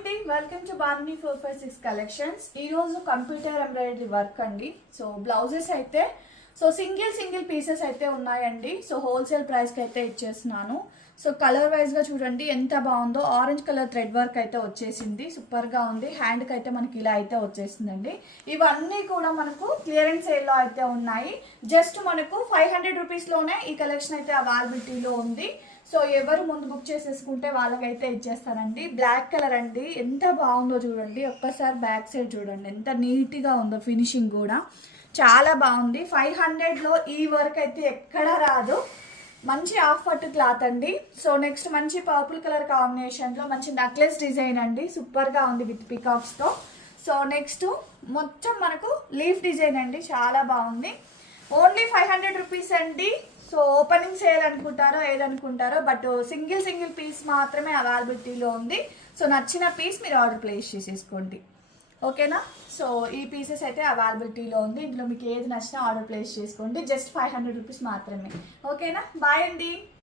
అండి, welcome to Barhni 456 collections. ఈ రోజు కంప్యూటర్ ఎంబ్రాయిడరీ వర్క్ అండి. సో బ్లౌజెస్ అయితే సింగిల్ పీసెస్ అయితే ఉన్నాయండి. సో హోల్సేల్ ప్రైస్ కి అయితే ఇచ్చేస్తున్నాను. సో కలర్ వైజ్ గా చూడండి ఎంత బాగుందో. ఆరెంజ్ కలర్ థ్రెడ్ వర్క్ అయితే వచ్చేసింది, సూపర్ గా ఉంది. హ్యాండ్ కి అయితే మనకి ఇలా అయితే వచ్చేసిందండి. ఇవన్నీ కూడా మనకు క్లియరెన్స్ సేల్ లో అయితే ఉన్నాయి. జస్ట్ మనకు 500 రూపీస్ లోనే ఈ కలెక్షన్ అయితే అవైలబిలిటీలో ఉంది. సో ఎవరు ముందు బుక్ చేసేసుకుంటే వాళ్ళకైతే ఇచ్చేస్తానండి. బ్లాక్ కలర్ అండి, ఎంత బాగుందో చూడండి. ఒక్కసారి బ్యాక్ సైడ్ చూడండి ఎంత నీట్గా ఉందో. ఫినిషింగ్ కూడా చాలా బాగుంది. 500లో ఈ వర్క్ అయితే ఎక్కడా రాదు. మంచి హాఫ్ పట్టు క్లాత్ అండి. సో నెక్స్ట్ మంచి పర్పుల్ కలర్ కాంబినేషన్లో మంచి నెక్లెస్ డిజైన్ అండి, సూపర్గా ఉంది విత్ పికాక్స్తో. సో నెక్స్ట్ మొత్తం మనకు లీఫ్ డిజైన్ అండి, చాలా బాగుంది. ఓన్లీ 500 రూపీస్ అండి. సో ఓపెనింగ్ సేల్ అనుకుంటారో ఏదనుకుంటారో, బట్ సింగిల్ పీస్ మాత్రమే అవైలబిలిటీలో ఉంది. సో నచ్చిన పీస్ మీరు ఆర్డర్ ప్లేస్ చేసేసుకోండి, ఓకేనా. సో ఈ పీసెస్ అయితే అవైలబిలిటీలో ఉంది. ఇందులో మీకు ఏది నచ్చినా ఆర్డర్ ప్లేస్ చేసుకోండి. జస్ట్ 500 రూపీస్ మాత్రమే, ఓకేనా. బాయ్ అండి.